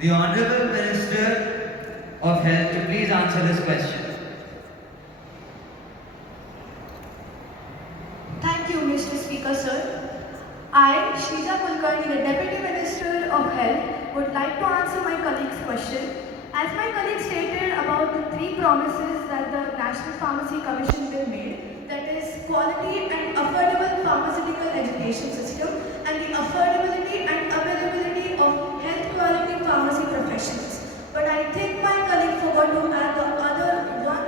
the Honorable Minister of Health to please answer this question. Thank you, Mr. Speaker, sir. I, Shrija Kulkarni, the Deputy Minister of Health, would like to answer my colleague's question. As my colleague stated about the three promises that the National Pharmacy Commission bill made, that is quality and affordable pharmaceutical education system and the affordability and availability of health quality pharmacy professionals. But I think my colleague forgot to add the other one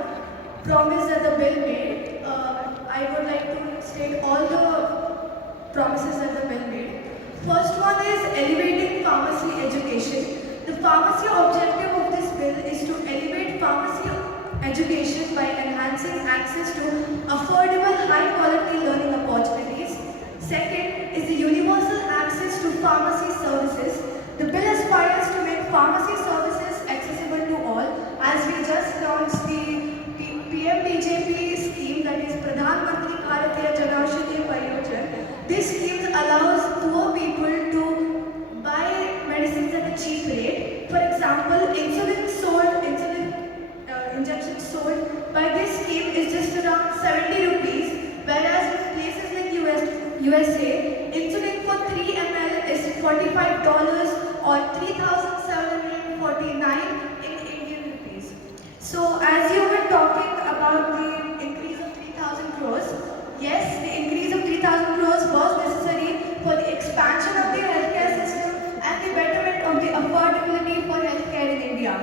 promise that the bill made. I would like to state all the promises that the bill made. First one is elevating pharmacy education. The pharmacy objective of this bill is to elevate pharmacy education by enhancing access to affordable, high-quality learning opportunities. Second is the universal access to pharmacy services. The bill aspires to make pharmacy services accessible to all, as we just launched the PMBJP scheme, that is Pradhan Mantri Bharatiya Janaushadhi Pariyojan. This scheme allows poor people to buy medicines at a cheap rate. For example, insulin injection sold by this scheme is just around 70 rupees, whereas in places like USA, insulin for 3 ml is $45 or 3,749 in Indian rupees. So, as you were talking about the increase of 3,000 crores, yes, the increase of 3,000 crores was necessary for the expansion of the healthcare system and the betterment of the affordability for healthcare in India.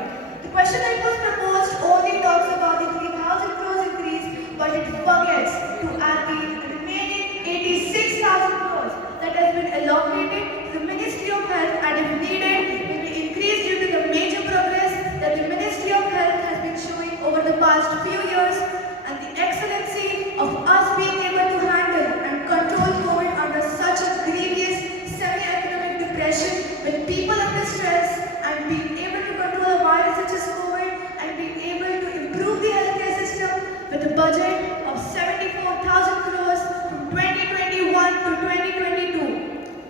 The question that was proposed only talks about the 3,000 crores increase, but it forgets to add the remaining 86,000 crores that has been allocated to the Ministry of Health, and if needed, will be increased due to the major progress that the Ministry of Health has been showing over the past few years and the excellency of us being able to handle and control COVID under such a grievous semi-economic depression with people under stress and being able to control a virus such as COVID and being able to improve the healthcare system with a budget of 74,000 crores from 2021 to 2022.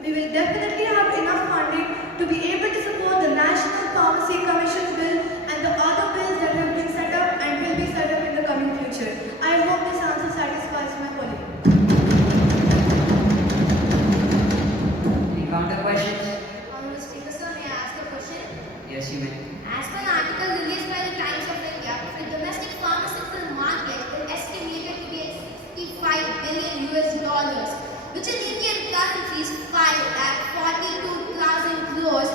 We will definitely have enough funding to be able to support the National Pharmacy Commission bill and the other bills that have been set up and will be set up in the coming future. I hope this answer satisfies my colleague. Any counter questions? Honorable Speaker, sir, may I ask a question? Yes, you may. As per an article released by the Times of India, the domestic pharmaceutical market is estimated to be at $65 billion, which in Indian currency is 42,000 crores,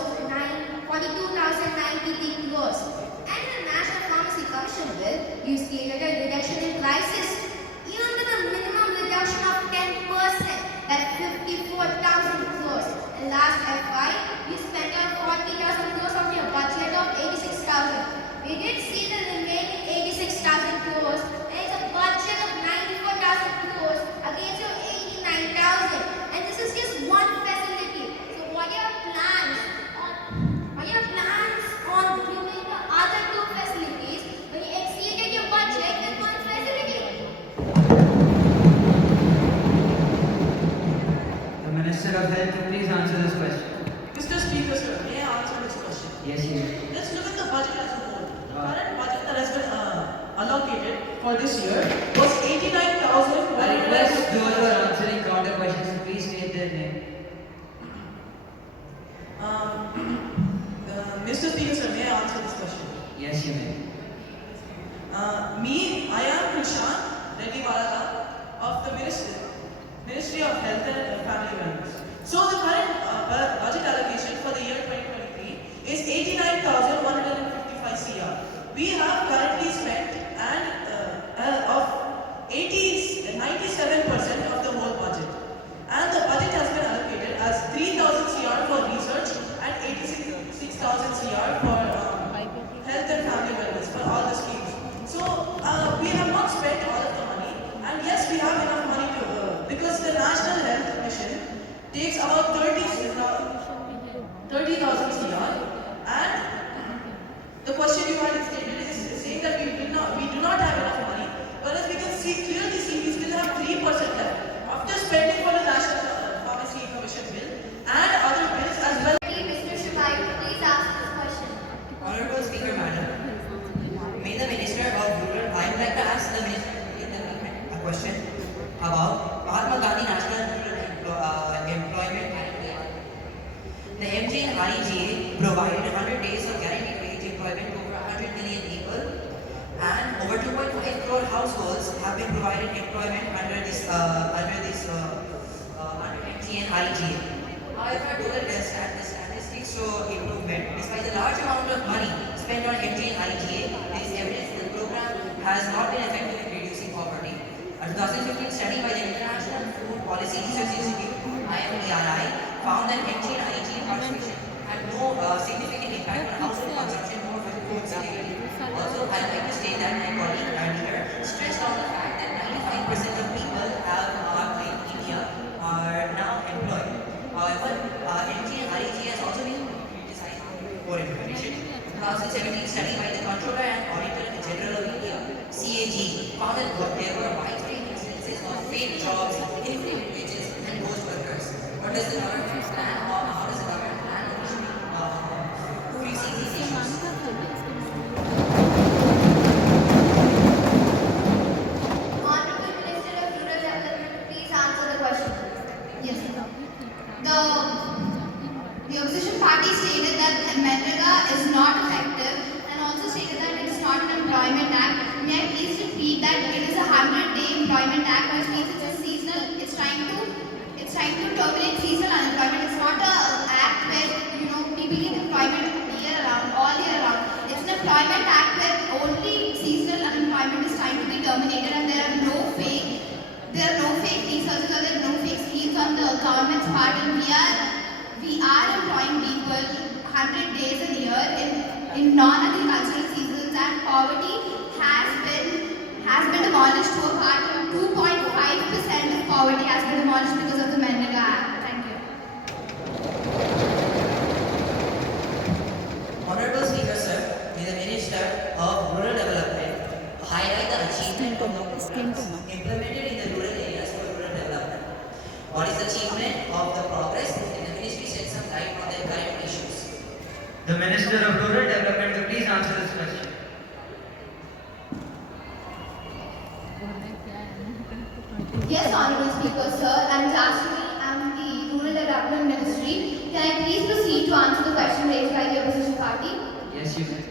42,093 crores. And in the National Pharmacy Commission bill, you stated a reduction in prices, even with a minimum reduction of 10%, that's 54,000 crores. In last FY, you spent on 40,000 crores of your budget of 86,000. We did see the remaining 86,000 crores, and it's a budget of 94,000 crores against your 89,000. And this is just one facility. So what are your plans on doing the other two facilities when you exceeded your budget with one facility? The Minister of Health to please answer this question. Mr. Speaker, sir, may I answer this question? Yes, you may. Let's look at the budget as a whole. The current budget that has been allocated for this year was 89,000. I request those who are answering counter questions to please state their name. Mr. Speaker, sir, may I answer this question? Yes, you may. I am Krishan Reddy Balaka of the Ministry of Health and Family Wellness. So the current budget allocation for the year 2023 is 89,155 CR. We have currently spent of 97% of the whole budget. And the budget has been allocated as 3,000 CR for research and 86,000 CR for health and family wellness for all the schemes. So we have not spent all of the money, and yes, we have enough money to because the National Health Mission takes about 30 and REGA provided 100 days of guaranteed wage employment to over 100 million people, and over 2.5 crore households have been provided employment under MT and REGA. However, dual the statistics show improvement. Despite the large amount of money spent on MT and REGA, there is evidence that the program has not been effective in reducing poverty. A 2015 study by the International Food Policy Research Institute (IFPRI) found that MT and REGA participation had no significant impact on household consumption or food security. Also, I'd like to state that my colleague earlier stressed on the fact that 95% of people in India are now employed. However, MT and REGA has also been criticized for implementation. 2017 study by the Controller and Auditor General of India (CAG) found that there were widespread instances of fake jobs, inflated wages, and ghost workers. What does the government plan, or how does the government plan on fixing these issues? Honorable Minister of Rural Development, please answer the question. Yes. The opposition party stated that Manrega is not effective and also stated that it is not an employment act. May I please repeat that it is a 100-day employment act, which means it's a seasonal. It's trying to terminate seasonal unemployment. It's not an act where people get employment year round, all year round. It's an employment act where only seasonal unemployment is trying to be terminated, and there are no fake researches or there are no fake schemes on the government's part, and we are employing people 100 days a year in non-agricultural seasons, and poverty has been demolished to a part, and 2.5% of poverty has been demolished because of the Manrega Act. Thank you. Honorable Speaker, sir, may the Minister of Rural Development highlight the achievement of the programs implemented in the rural areas for rural development. What is the achievement of the progress, and the Ministry shed some light on the current issues? The Minister of Rural Development will please answer this question. Yes, Honorable Speaker, sir. I'm Jasmine. I'm the Rural Development Ministry. Can I please proceed to answer the question raised by the opposition party? Yes, you can.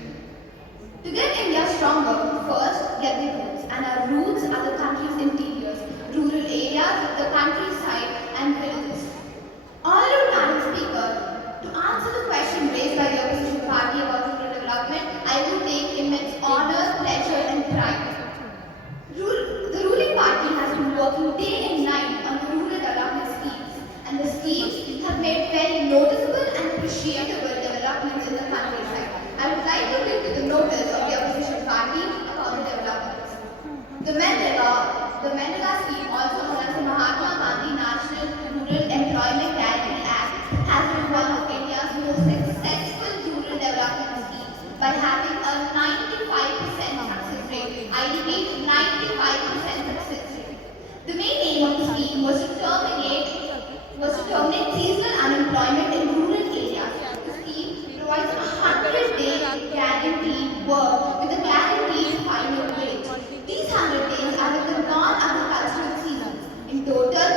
To get India stronger, first get the roots. And our roots are the country's interiors, rural areas, the countryside, and villages. Honorable Madam Speaker, to answer the question raised by the opposition party about rural development, I will take immense honor, pleasure, and pride. The ruling party has been working day and night on the rural development schemes, and the schemes have made very noticeable and appreciable developments in the countryside. I would like to bring to the notice of the opposition party about the developments. The Manrega scheme, also known as the Mahatma Gandhi National Rural Employment Guarantee Act, has been one of India's most successful rural development schemes by having a 95% success rate. I repeat, 95% success rate. The main aim of the scheme was to terminate seasonal unemployment in rural areas. The scheme provides a 100-day guaranteed work with a guaranteed final wage. These 100 days are in the non-agricultural seasons. In total,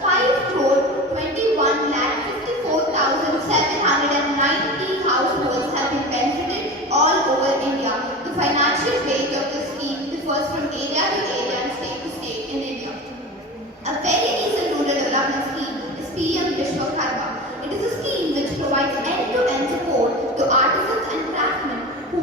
5 crore 21 lakh 54,790 households have been benefited all over India. The financial range of the scheme differs from area to area and state to state in India. A very recent rural development scheme is PM Vishwakarma. It is a scheme which provides end-to-end support to artisans and craftsmen who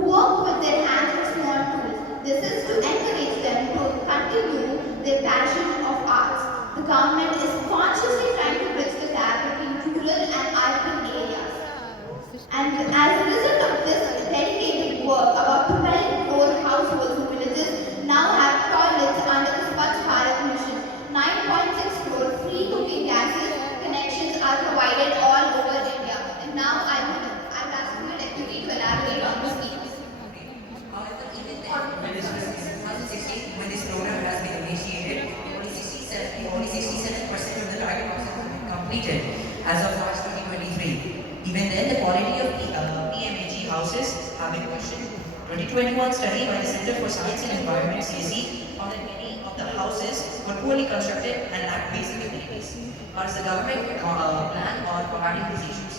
work with their hands with small tools. This is to encourage them to continue their passion of arts. The government is consciously trying to bridge the gap between rural and urban areas. And as a result of this dedicated work, about 12 crore households in villages now have toilets under the Swachh Bharat mission. 9.6 crore free cooking gases connections are provided all over India. And now I'm asking the deputy to elaborate on the schemes. However, even then, when this program has been initiated, only 67% of the target houses have been completed as of March 2023. Even then, the quality of PMAG houses have been questioned. 2021 study by the Center for Science and Environment (CSE) found that many of the houses were poorly constructed and lacked basic amenities. How does the government plan on combating these issues?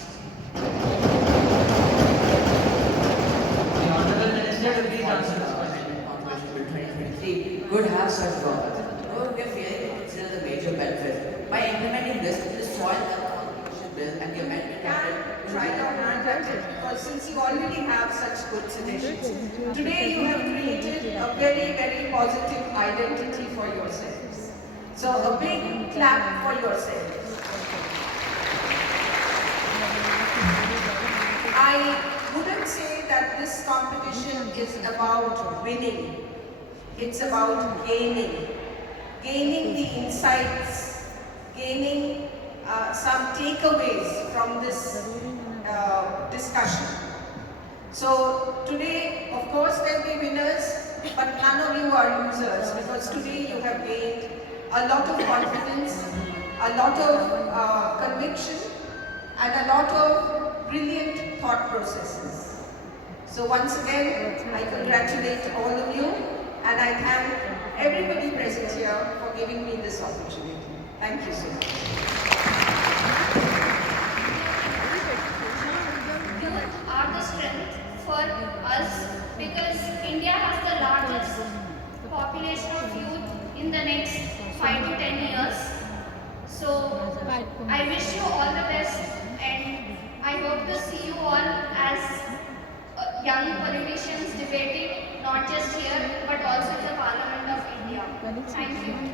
such drawbacks. However, we are failing to consider the major benefits. By implementing this, the soil amalgamation bill and the amendment Can try your hand at it, because since you already have such good suggestions, today you have created a very, very positive identity for yourselves. So a big clap for yourselves. I wouldn't say that this competition is about winning. It's about gaining. Gaining the insights, gaining some takeaways from this discussion. So today, of course, there will be winners, but none of you are losers, because today you have gained a lot of confidence, a lot of conviction, and a lot of brilliant thought processes. So once again, I congratulate all of you, and I thank everybody present here for giving me this opportunity. Thank you so much. Youth are the strength for us because India has the largest population of youth in the next 5 to 10 years. So I wish you all the best, and I hope to see you all as young politicians debating not just here but also in the Parliament of India. Thank you.